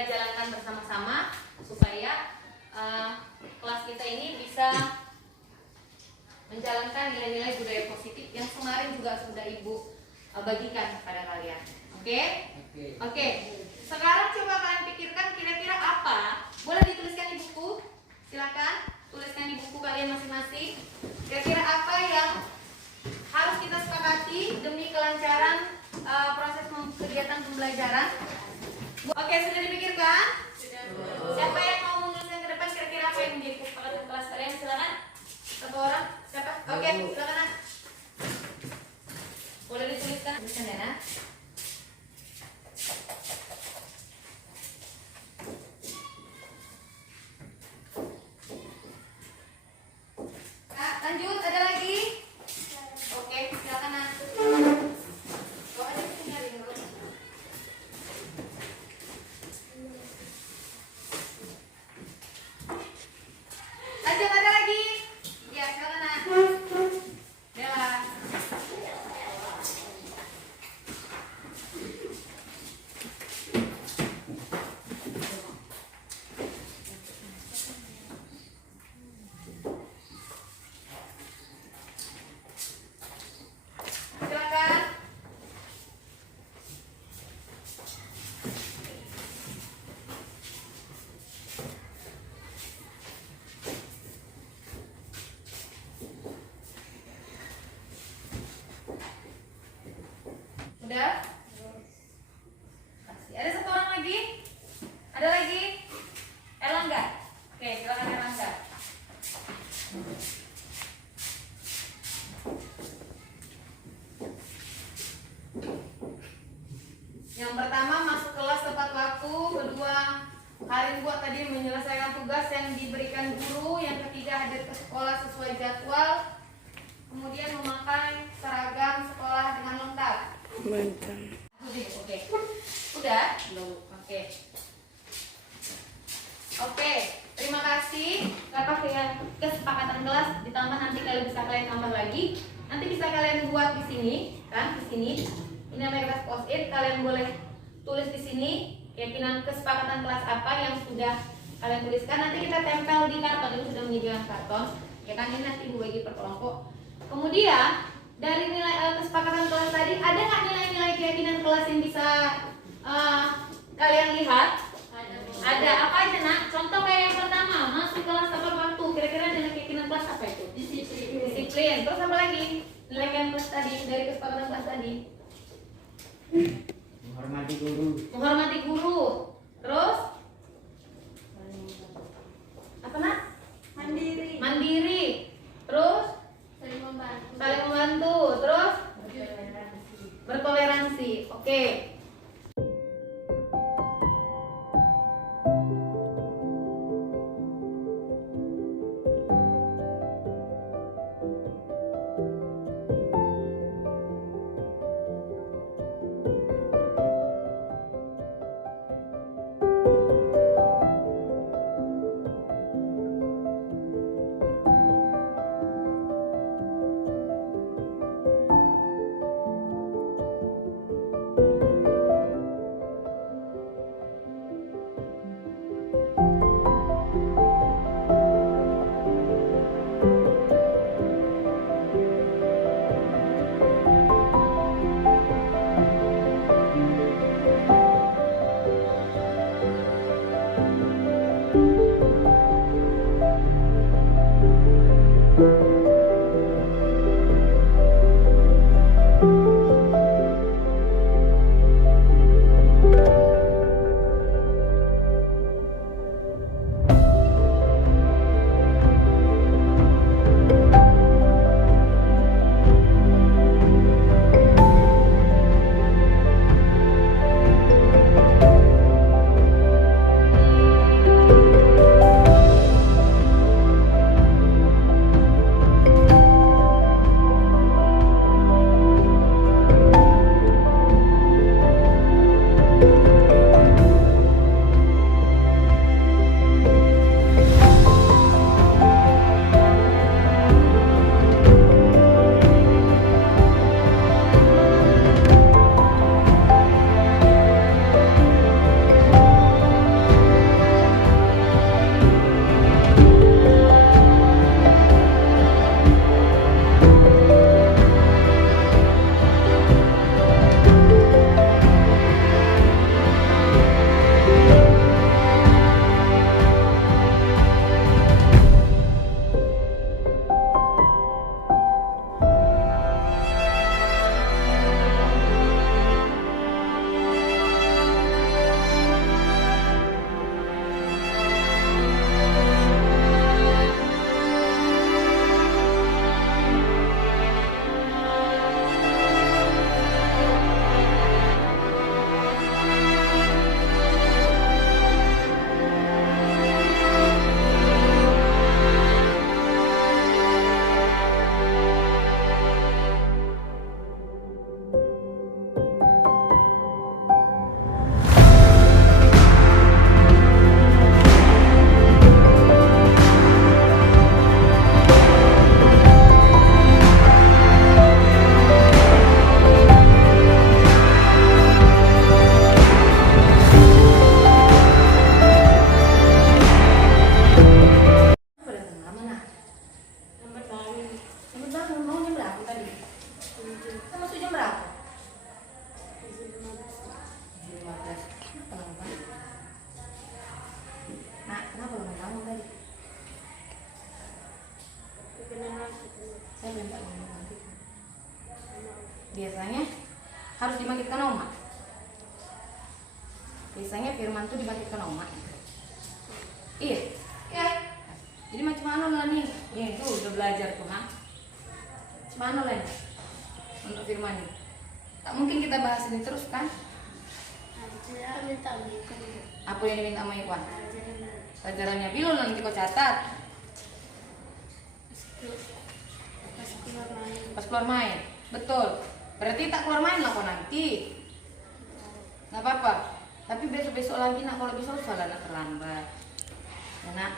kita jalankan bersama-sama supaya kelas kita ini bisa menjalankan nilai-nilai budaya positif yang kemarin juga sudah Ibu bagikan kepada kalian. Oke? Oke. Sekarang coba kalian pikirkan kira-kira apa? Boleh dituliskan di buku? Silakan tuliskan di buku kalian masing-masing. Kira-kira apa yang harus kita sepakati demi kelancaran proses kegiatan pembelajaran? Oke, sudah dipikirkan? Siapa yang mau menuliskan ke depan kira-kira apa yang menjadi kesepakatan kelas kalian? Silakan. Satu orang. Siapa? Oke, silakan. Nak. Boleh dituliskan? Tuliskan ya, Nak. Lanjut, ada lagi? Oke, silakan Nak. Bawa aja bukunya dulu. Lanjut, ada lagi? Ya, silakan Nak. Bella. Silakan. Udah? Kasih. Ada satu orang lagi? Ada lagi? Erlangga. Oke, silakan Erlangga. Yang pertama masuk kelas tepat waktu, kedua Karin buat tadi menyelesaikan tugas yang diberikan guru, yang ketiga hadir ke sekolah sesuai jadwal, kemudian memakai seragam sekolah dengan lengkap. Mantap. Oke. Udah? Oke. Oke, terima kasih atas kesepakatan kelas, ditambah nanti kalau bisa kalian tambah lagi. Nanti bisa kalian buat di sini, kan? Di sini. Ini namanya kertas post-it, kalian boleh tulis di sini keyakinan kesepakatan kelas apa yang sudah kalian tuliskan. Nanti kita tempel di karton, itu sudah menyediakan karton. Ya kan, ini nanti Ibu bagi per kelompok. Kemudian dari nilai kesepakatan kelas tadi, ada nggak nilai-nilai keyakinan kelas yang bisa kalian lihat? Ada. Apa aja, Nak? Contoh kayak yang pertama, masuk kelas tepat waktu. Kira-kira nilai keyakinan kelas apa itu? Disiplin. Terus apa lagi? Nilai keyakinan kelas tadi dari kesepakatan kelas tadi? Menghormati guru. Menghormati guru. Terus? Apa, Nak? Mandiri. Terus? Saling membantu. Terus? Bertoleransi. Oke. dibangkitkan Oma. Biasanya firman tuh dibangkitkan Oma. Iya. Ya. Jadi macam mana lah nih? Ya itu udah belajar tuh, ha? Macam mana lah ini? Untuk firman ini. Tak mungkin kita bahas ini terus kan? Apa yang diminta sama Ikhwan? Pelajarannya Bilul nanti kau catat. Pas keluar main. Betul. Berarti tak keluar main lah kau nanti. Nggak apa-apa. Tapi besok-besok lagi nak, kalau bisa usah lah nak terlambat. Ya nak.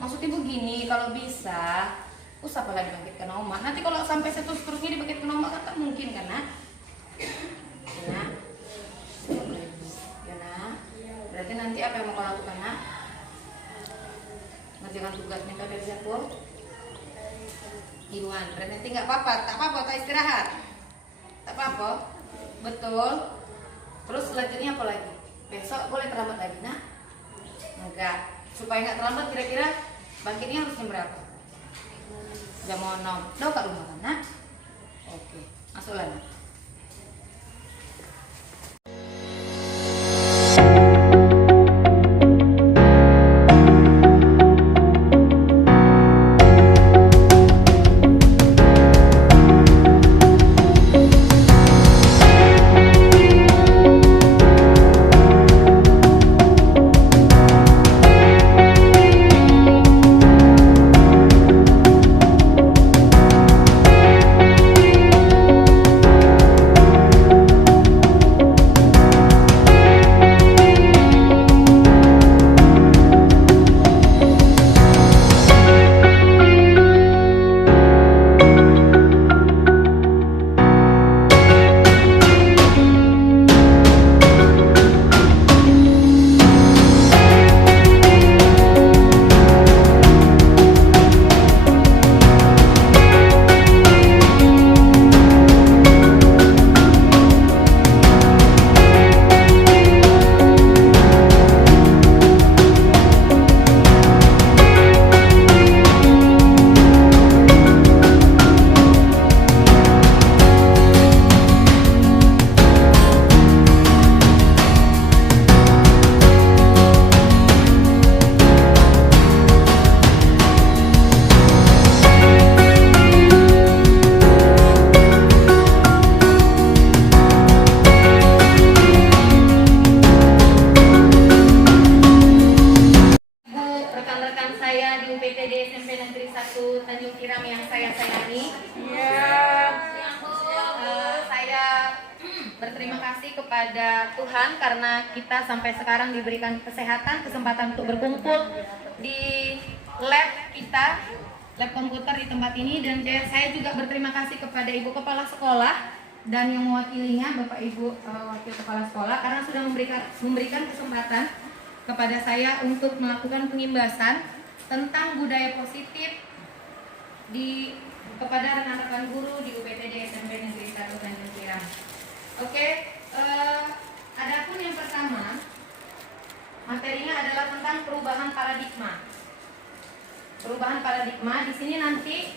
Maksudnya begini, kalau bisa usah apa lagi bangkitkan Oma. Nanti kalau sampai seterusnya dibangkitkan Oma kan tak mungkin kan nak? Ya nak. Ya nak. Berarti nanti apa yang mau kau lakukan nak? Ngerjakan tugas minta dari siapa? Iwan. Berarti nanti nggak apa-apa, tak apa-apa, tak istirahat. Tak apa-apa. Betul. Terus selanjutnya apa lagi? Besok boleh terlambat lagi nak? Enggak. Supaya nggak terlambat, kira-kira bangkitnya harus jam berapa? Jam 6. Udah kat rumah kan nak? Oke. Masuklah nak. Berterima kasih kepada Tuhan karena kita sampai sekarang diberikan kesehatan, kesempatan untuk berkumpul di lab kita, lab komputer di tempat ini. Dan saya juga berterima kasih kepada Ibu Kepala Sekolah dan yang mewakilinya, Bapak Ibu Wakil Kepala Sekolah, karena sudah memberikan kesempatan kepada saya untuk melakukan pengimbasan tentang budaya positif kepada rekan-rekan guru di UPTD SMP Negeri 1 Tanjung Kiram. Oke, adapun yang pertama, materinya adalah tentang perubahan paradigma. Perubahan paradigma di sini nanti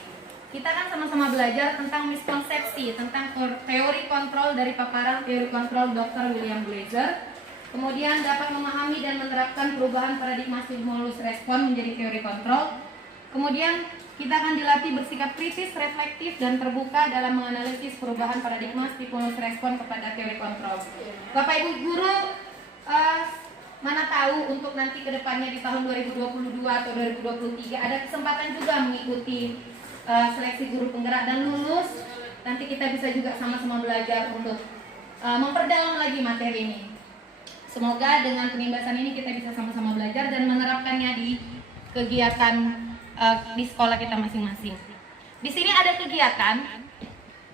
kita kan sama-sama belajar tentang miskonsepsi, tentang teori kontrol dari paparan teori kontrol Dr. William Glaser. Kemudian dapat memahami dan menerapkan perubahan paradigma stimulus respon menjadi teori kontrol. Kemudian kita akan dilatih bersikap kritis, reflektif, dan terbuka dalam menganalisis perubahan paradigma stimulus respon kepada teori kontrol. Bapak Ibu guru, mana tahu untuk nanti kedepannya di tahun 2022 atau 2023 ada kesempatan juga mengikuti seleksi guru penggerak dan lulus. Nanti kita bisa juga sama-sama belajar untuk memperdalam lagi materi ini. Semoga dengan penimbasan ini kita bisa sama-sama belajar dan menerapkannya di kegiatan di sekolah kita masing-masing. Di sini ada kegiatan.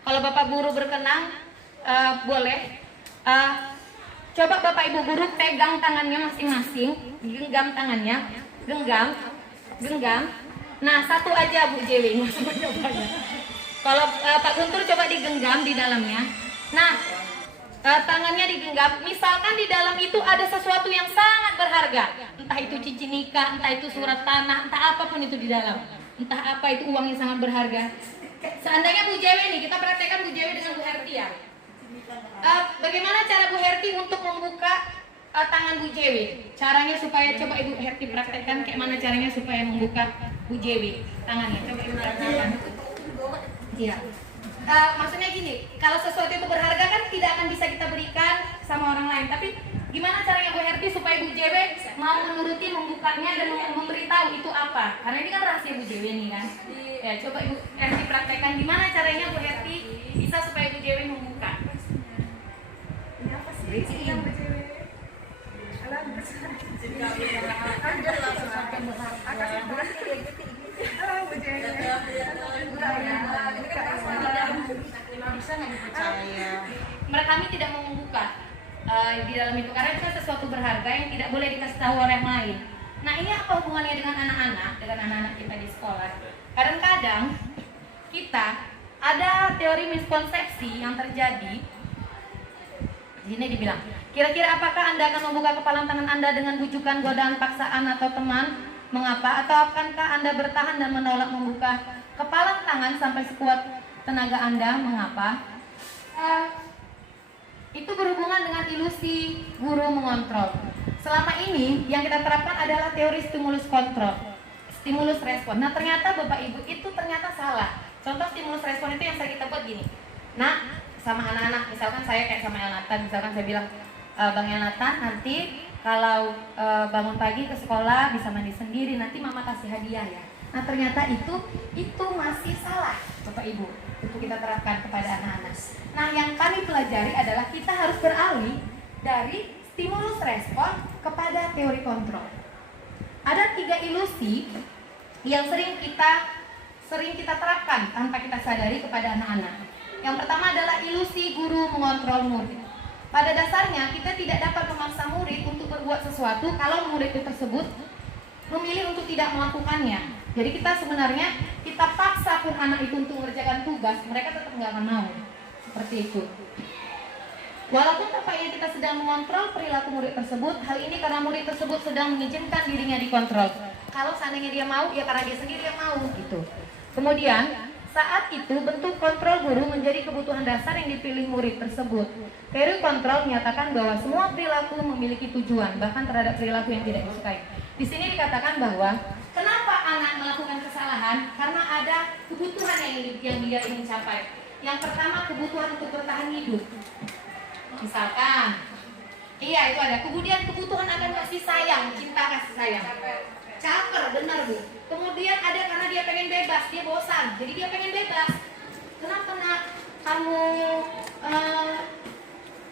Kalau Bapak guru berkenan, boleh. Coba Bapak Ibu guru pegang tangannya masing-masing, genggam tangannya, genggam. Nah, satu aja Bu Jewi. Kalau Pak Guntur coba digenggam di dalamnya. Nah, tangannya digenggam. Misalkan di dalam itu ada sesuatu yang sangat berharga, entah itu cincin nikah, entah itu surat tanah, entah apapun itu di dalam, entah apa itu uang yang sangat berharga. Seandainya Bu Jewi nih, kita praktekkan Bu Jewi dengan Bu Herti ya. Bagaimana cara Bu Herti untuk membuka tangan Bu Jewi? Caranya supaya coba Ibu Herti praktekkan kayak mana caranya supaya membuka Bu Jewi tangannya. Coba Ibu praktekkan. Iya. Maksudnya gini, kalau sesuatu itu berharga kan tidak akan bisa kita berikan sama orang lain. Tapi gimana caranya Bu Herti supaya Bu Jewi mau menuruti membukanya dan memberitahu itu apa? Karena ini kan rahasia Bu Jewi nih kan. Ya, coba Ibu Herti praktekkan gimana caranya Bu Herti bisa supaya Bu Jewi membuka. Ini apa sih? Yang Bu Jewi? Kami tidak mau membuka di dalam itu karena itu kan sesuatu berharga yang tidak boleh dikasih tahu oleh yang lain. Nah, ini apa hubungannya dengan anak-anak kita di sekolah? Kadang-kadang kita ada teori miskonsepsi yang terjadi. Di sini dibilang, kira-kira apakah Anda akan membuka kepalan tangan Anda dengan bujukan, godaan, paksaan, atau teman? Mengapa? Atau akankah Anda bertahan dan menolak membuka kepalan tangan sampai sekuat tenaga Anda? Mengapa? Itu berhubungan dengan ilusi guru mengontrol. Selama ini yang kita terapkan adalah teori stimulus kontrol, stimulus respon. Nah, ternyata Bapak Ibu itu ternyata salah. Contoh stimulus respon itu yang kita buat gini. Nah, sama anak-anak, misalkan saya kayak sama Elnatan, misalkan saya bilang, Bang Elnatan, nanti kalau bangun pagi ke sekolah bisa mandi sendiri, nanti mama kasih hadiah ya. Nah, ternyata itu masih salah Bapak Ibu untuk kita terapkan kepada anak-anak. Nah, yang kami pelajari adalah kita harus beralih dari stimulus respon kepada teori kontrol. Ada 3 ilusi yang sering kita terapkan tanpa kita sadari kepada anak-anak. Yang pertama adalah ilusi guru mengontrol murid. Pada dasarnya kita tidak dapat memaksa murid untuk berbuat sesuatu kalau murid itu tersebut memilih untuk tidak melakukannya. Jadi kita paksa pun anak itu untuk mengerjakan tugas, mereka tetap nggak akan mau. Seperti itu. Walaupun tampaknya kita sedang mengontrol perilaku murid tersebut, hal ini karena murid tersebut sedang mengizinkan dirinya dikontrol. Kalau seandainya dia mau, ya karena dia sendiri yang mau gitu. Kemudian saat itu bentuk kontrol guru menjadi kebutuhan dasar yang dipilih murid tersebut. Teori kontrol menyatakan bahwa semua perilaku memiliki tujuan, bahkan terhadap perilaku yang tidak disukai. Di sini dikatakan bahwa kenapa anak melakukan kesalahan? Karena ada kebutuhan yang dia ingin capai. Yang pertama, kebutuhan untuk bertahan hidup. Misalkan, iya itu ada. Kemudian kebutuhan akan kasih sayang, cinta kasih sayang. Caper, benar Bu. Kemudian ada karena dia pengen bebas, dia bosan, jadi dia pengen bebas. Kenapa nak kamu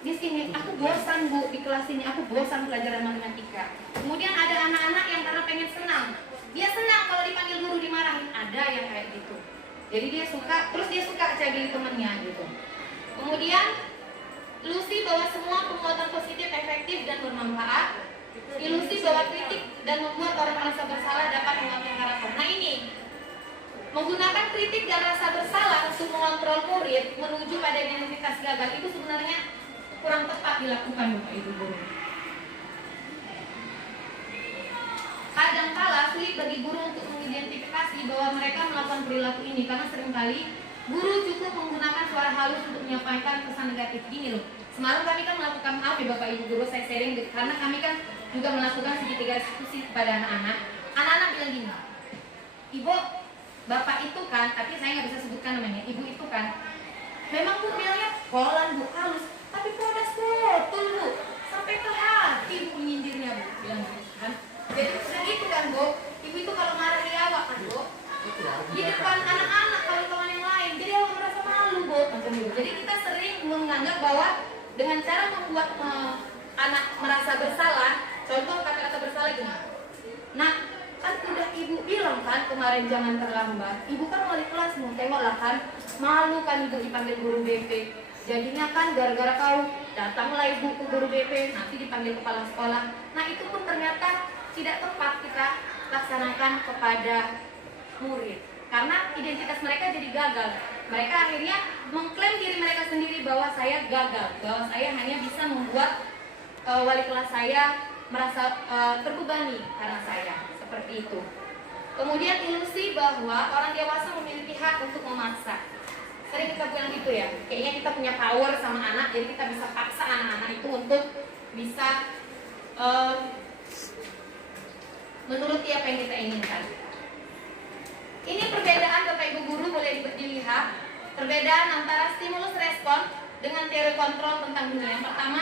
di sini? Aku bosan Bu di kelas ini, aku bosan pelajaran matematika. Kemudian ada anak-anak yang karena pengen senang, dia senang kalau dipanggil guru dimarahin. Ada yang kayak gitu. Jadi dia suka, terus dia suka jadi temannya gitu. Kemudian ilusi bahwa semua penguatan positif efektif dan bermanfaat. Ilusi bahwa kritik dan membuat orang merasa bersalah dapat mengatur karakter. Nah ini, menggunakan kritik dan rasa bersalah untuk mengontrol murid menuju pada identitas gagal itu sebenarnya kurang tepat dilakukan Bapak Ibu guru. Kadangkala sulit bagi guru untuk mengidentifikasi bahwa mereka melakukan perilaku ini karena seringkali guru cukup menggunakan suara halus untuk menyampaikan pesan negatif. Gini loh, semalam kami kan melakukan, maaf ya Bapak Ibu guru saya sharing karena kami kan juga melakukan segitiga diskusi kepada anak-anak. Anak-anak bilang gini, Ibu, Bapak itu kan, tapi saya nggak bisa sebutkan namanya, Ibu itu kan, memang Bu bilangnya polan Bu, halus, tapi protes betul Bu, sampai ke hati Bu menyindirnya Bu, bilang gitu kan. Jadi udah gitu kan Bu, Ibu itu kalau marah di awak kan Bu, di depan anak-anak kawan-kawan yang lain, jadi awak merasa malu Bu. Jadi kita sering menganggap bahwa dengan cara membuat anak merasa bersalah, contoh kata-kata bersalah gini, nah kan udah Ibu bilang kan kemarin jangan terlambat, Ibu kan wali kelasmu, tengoklah kan, malu kan Ibu dipanggil guru BP, jadinya kan gara-gara kau datanglah Ibu ke guru BP, nanti dipanggil kepala sekolah. Nah itu pun ternyata tidak tepat kita laksanakan kepada murid, karena identitas mereka jadi gagal. Mereka akhirnya mengklaim diri mereka sendiri bahwa saya gagal, bahwa saya hanya bisa membuat wali kelas saya merasa terbebani karena saya, seperti itu. Kemudian ilusi bahwa orang dewasa memiliki hak untuk memaksa. Sering kita bilang gitu ya, kayaknya kita punya power sama anak, jadi kita bisa paksa anak-anak itu untuk bisa menuruti apa yang kita inginkan. Ini perbedaan Bapak Ibu Guru boleh dilihat, perbedaan antara stimulus respon dengan teori kontrol tentang dunia. Yang pertama,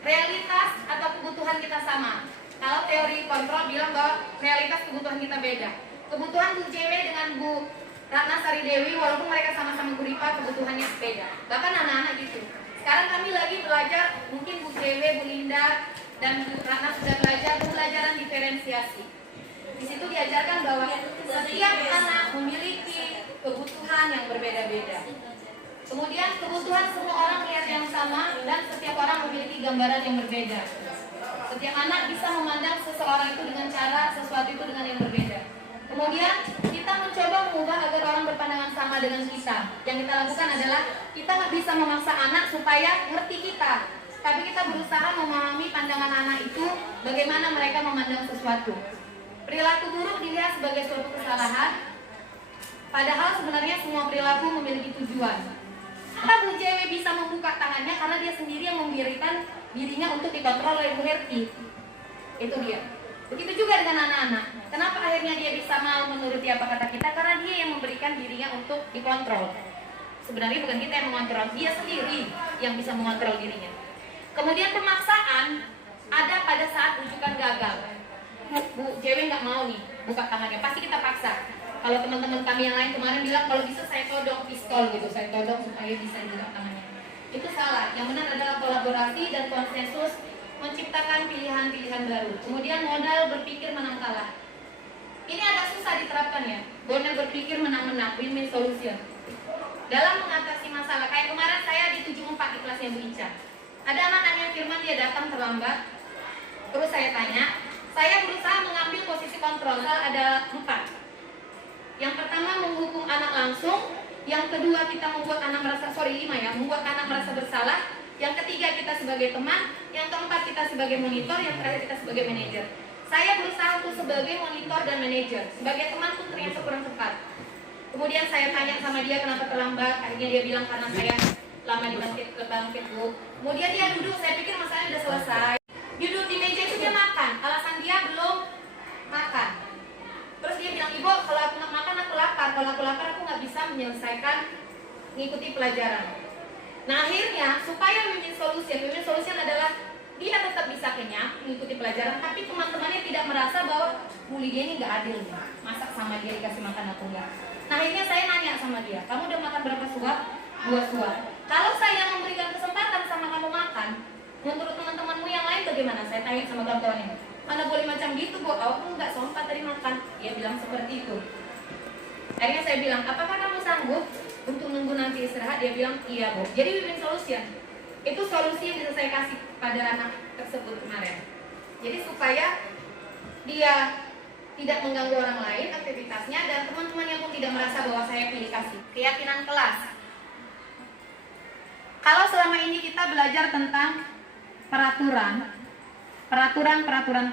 realitas atau kebutuhan kita sama. Kalau teori kontrol bilang bahwa realitas kebutuhan kita beda. Kebutuhan Bu JW dengan Bu Ratna Sari Dewi, walaupun mereka sama-sama guru IPA, kebutuhannya beda. Bahkan anak-anak gitu. Sekarang kami lagi belajar, mungkin Bu JW, Bu Linda, dan Bu Ratna sudah belajar pembelajaran diferensiasi. Di situ diajarkan bahwa setiap anak memiliki kebutuhan yang berbeda-beda. Kemudian kebutuhan semua orang melihat yang sama dan setiap orang memiliki gambaran yang berbeda. Setiap anak bisa memandang seseorang itu dengan cara, sesuatu itu dengan yang berbeda. Kemudian kita mencoba mengubah agar orang berpandangan sama dengan kita. Yang kita lakukan adalah kita nggak bisa memaksa anak supaya ngerti kita, tapi kita berusaha memahami pandangan anak itu, bagaimana mereka memandang sesuatu. Perilaku buruk dilihat sebagai suatu kesalahan, padahal sebenarnya semua perilaku memiliki tujuan. Kenapa Bu JW bisa membuka tangannya? Karena dia sendiri yang memberikan dirinya untuk dikontrol oleh Bu Herti. Itu dia. Begitu juga dengan anak-anak. Kenapa akhirnya dia bisa mau menuruti apa kata kita? Karena dia yang memberikan dirinya untuk dikontrol. Sebenarnya bukan kita yang mengontrol, dia sendiri yang bisa mengontrol dirinya. Kemudian pemaksaan ada pada saat rujukan gagal. Bu JW nggak mau nih buka tangannya, pasti kita paksa. Kalau teman-teman kami yang lain kemarin bilang kalau bisa saya todong pistol gitu, saya todong supaya bisa dibuka tangannya. Itu salah. Yang benar adalah kolaborasi dan konsensus menciptakan pilihan-pilihan baru. Kemudian modal berpikir menang kalah. Ini agak susah diterapkan ya. Modal berpikir menang-menang, win-win solution. Dalam mengatasi masalah, kayak kemarin saya di 74 di kelasnya Bu Ica. Ada anak nanya Firman, dia datang terlambat. Terus saya tanya, saya berusaha mengambil posisi kontrol. Ada 4. Yang pertama menghukum anak langsung. Yang kedua kita membuat anak merasa, 5 ya, membuat anak merasa bersalah. Yang ketiga kita sebagai teman. Yang keempat kita sebagai monitor. Yang terakhir kita sebagai manajer. Saya berusaha untuk sebagai monitor dan manajer. Sebagai teman pun ternyata kurang tepat. Kemudian saya tanya sama dia kenapa terlambat. Akhirnya dia bilang karena saya lama di bangkit Bu. Kemudian dia duduk, saya pikir masalahnya udah selesai. Duduk di meja itu dia makan. Alasan dia belum makan. Terus dia bilang, Ibu, kalau aku nggak makan aku lapar. Kalau aku lapar aku nggak bisa menyelesaikan mengikuti pelajaran. Nah akhirnya supaya win-win solution adalah dia tetap bisa kenyang mengikuti pelajaran, tapi teman-temannya tidak merasa bahwa Bu Lydia ini nggak adil nih, masak sama dia dikasih makan atau enggak. Nah akhirnya saya nanya sama dia, kamu udah makan berapa suap? 2 suap. Kalau saya memberikan kesempatan sama kamu makan, menurut teman-temanmu yang lain bagaimana? Saya tanya sama kawan-kawannya, mana boleh macam gitu Bu, aku nggak sempat tadi makan. Dia bilang seperti itu. Akhirnya saya bilang, apakah kamu sanggup untuk nunggu nanti istirahat? Dia bilang, iya Bu. Jadi win-win solution itu solusi yang bisa saya kasih pada anak tersebut kemarin. Jadi supaya dia tidak mengganggu orang lain aktivitasnya dan teman-temannya pun tidak merasa bahwa saya pilih kasih. Keyakinan kelas. Kalau selama ini kita belajar tentang peraturan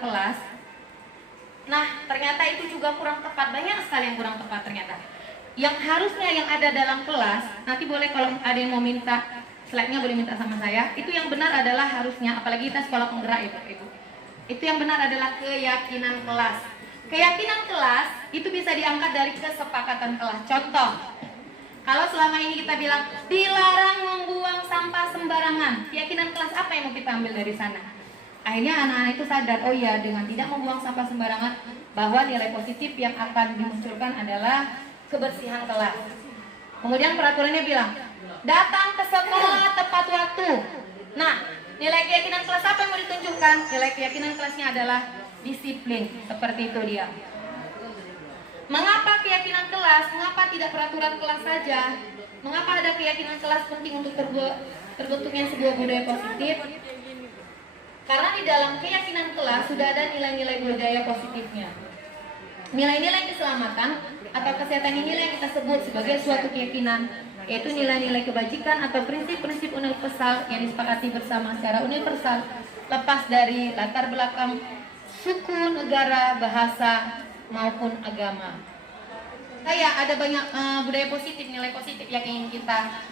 kelas, nah ternyata itu juga kurang tepat. Banyak sekali yang kurang tepat ternyata. Yang harusnya yang ada dalam kelas, nanti boleh kalau ada yang mau minta slide-nya boleh minta sama saya. Itu yang benar adalah harusnya, apalagi kita sekolah penggerak ya Bapak Ibu. Itu yang benar adalah keyakinan kelas. Keyakinan kelas itu bisa diangkat dari kesepakatan kelas. Contoh, kalau selama ini kita bilang dilarang membuang sampah sembarangan, keyakinan kelas apa yang mau kita ambil dari sana? Akhirnya anak-anak itu sadar, oh ya dengan tidak membuang sampah sembarangan, bahwa nilai positif yang akan dimunculkan adalah kebersihan kelas. Kemudian peraturannya bilang, datang ke sekolah tepat waktu. Nah, nilai keyakinan kelas apa yang mau ditunjukkan? Nilai keyakinan kelasnya adalah disiplin. Seperti itu dia. Mengapa keyakinan kelas? Mengapa tidak peraturan kelas saja? Mengapa ada keyakinan kelas penting untuk terbentuknya sebuah budaya positif? Karena di dalam keyakinan kelas sudah ada nilai-nilai budaya positifnya. Nilai-nilai keselamatan atau kesehatan ini yang kita sebut sebagai suatu keyakinan, yaitu nilai-nilai kebajikan atau prinsip-prinsip universal yang disepakati bersama secara universal, lepas dari latar belakang suku, negara, bahasa, maupun agama. Kayak ada banyak budaya positif, nilai positif yang ingin kita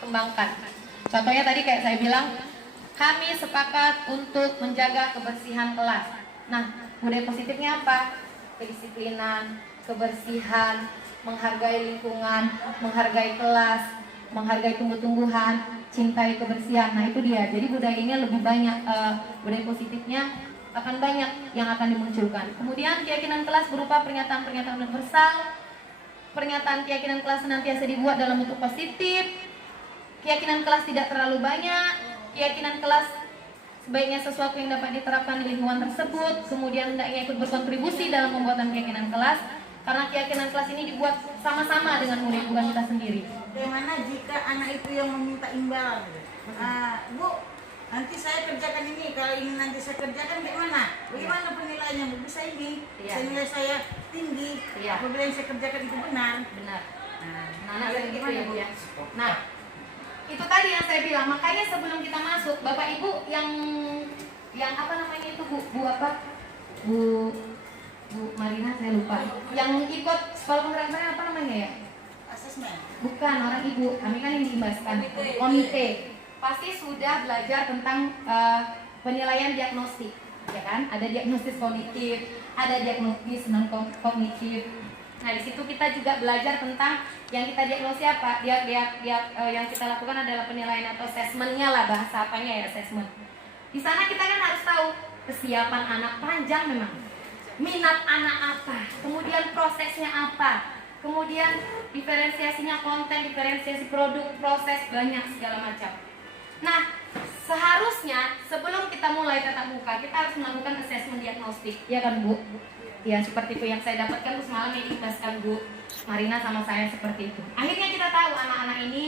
kembangkan. Contohnya tadi kayak saya bilang, kami sepakat untuk menjaga kebersihan kelas. Nah, budaya positifnya apa? Kedisiplinan, kebersihan, menghargai lingkungan, menghargai kelas, menghargai tumbuh-tumbuhan, cintai kebersihan. Nah, itu dia. Jadi budaya ini lebih banyak, budaya positifnya akan banyak yang akan dimunculkan. Kemudian keyakinan kelas berupa pernyataan-pernyataan universal. Pernyataan keyakinan kelas senantiasa dibuat dalam bentuk positif. Keyakinan kelas tidak terlalu banyak. Keyakinan kelas sebaiknya sesuatu yang dapat diterapkan di lingkungan tersebut. Kemudian hendaknya ikut berkontribusi dalam pembuatan keyakinan kelas, karena keyakinan kelas ini dibuat sama-sama dengan murid, bukan kita sendiri. Bagaimana jika anak itu yang meminta imbalan? Bu, nanti saya kerjakan ini, kalau ini nanti saya kerjakan bagaimana? Bagaimana penilaiannya? Bu, bisa ini, nilai saya tinggi. Apabila yang saya kerjakan itu benar. Benar. Nah, Nah, gimana Bu? ya. Nah, itu tadi yang saya bilang. Makanya sebelum kita masuk, Bapak Ibu yang apa namanya itu Bu apa? Bu Marina, saya lupa. Yang ikut sekolah penggerak apa namanya ya? Asesmen. Bukan, orang ibu. Kami kan yang diimbaskan. Komite. Pasti sudah belajar tentang penilaian diagnostik, ya kan? Ada diagnosis kognitif, ada diagnosis non kognitif. Nah, di situ kita juga belajar tentang yang kita diagnosis apa? Yang kita lakukan adalah penilaian atau assessment-nya lah, bahasa apanya ya, assessment. Di sana kita kan harus tahu kesiapan anak, panjang memang. Minat anak apa? Kemudian prosesnya apa? Kemudian diferensiasinya konten, diferensiasi produk, proses, banyak segala macam. Nah, seharusnya sebelum kita mulai tatap muka, kita harus melakukan assessment diagnostik, ya kan Bu? Ya, seperti itu yang saya dapatkan semalam yang dibahaskan Bu Marina sama saya, seperti itu. Akhirnya kita tahu anak-anak ini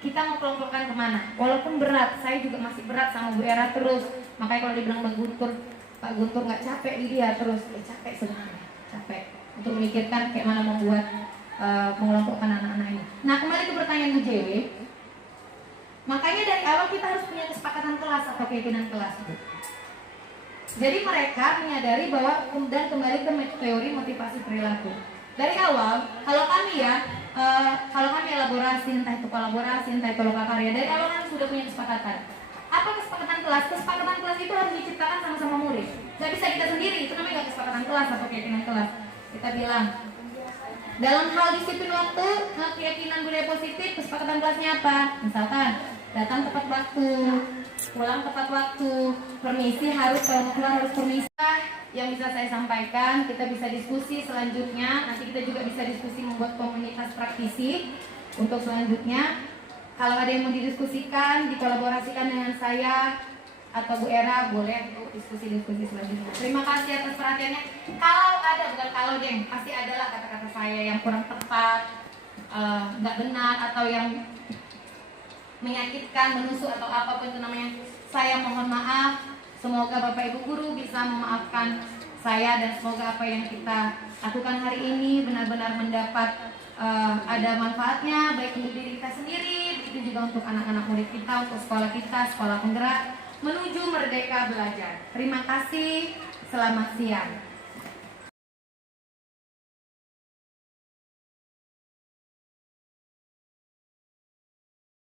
kita mau kelompokkan kemana. Walaupun berat, saya juga masih berat sama Bu Era terus. Makanya kalau dibilang Pak Guntur nggak capek di dia terus, capek sebenarnya, capek untuk memikirkan kayak mana membuat mengelompokkan anak-anak ini. Nah, kembali ke pertanyaan Bu JW. Makanya dari awal kita harus punya kesepakatan kelas atau keyakinan kelas, Bu. Jadi mereka menyadari bahwa dan kembali ke teori motivasi perilaku. Dari awal, kalau kami elaborasi, entah itu kolaborasi, entah itu loka karya, dari awal kami sudah punya kesepakatan. Apa kesepakatan kelas? Kesepakatan kelas itu harus diciptakan sama-sama murid. Gak bisa kita sendiri, itu namanya gak kesepakatan kelas atau keyakinan kelas. Kita bilang, dalam hal disiplin waktu, keyakinan budaya positif, kesepakatan kelasnya apa? Misalkan, datang tepat waktu, pulang tepat waktu, permisi harus, kalau mau keluar harus permisi. Yang bisa saya sampaikan, kita bisa diskusi selanjutnya. Nanti kita juga bisa diskusi membuat komunitas praktisi untuk selanjutnya. Kalau ada yang mau didiskusikan, dikolaborasikan dengan saya atau Bu Era, boleh untuk diskusi-diskusi selanjutnya. Terima kasih atas perhatiannya. Kalau ada, bukan kalau geng, pasti adalah kata-kata saya yang kurang tepat, nggak benar, atau yang menyakitkan, menusuk, atau apapun itu namanya. Saya mohon maaf. Semoga Bapak Ibu Guru bisa memaafkan saya, dan semoga apa yang kita lakukan hari ini benar-benar mendapat ada manfaatnya, baik untuk diri kita sendiri, begitu juga untuk anak-anak murid kita, untuk sekolah kita, sekolah penggerak menuju merdeka belajar. Terima kasih, selamat siang.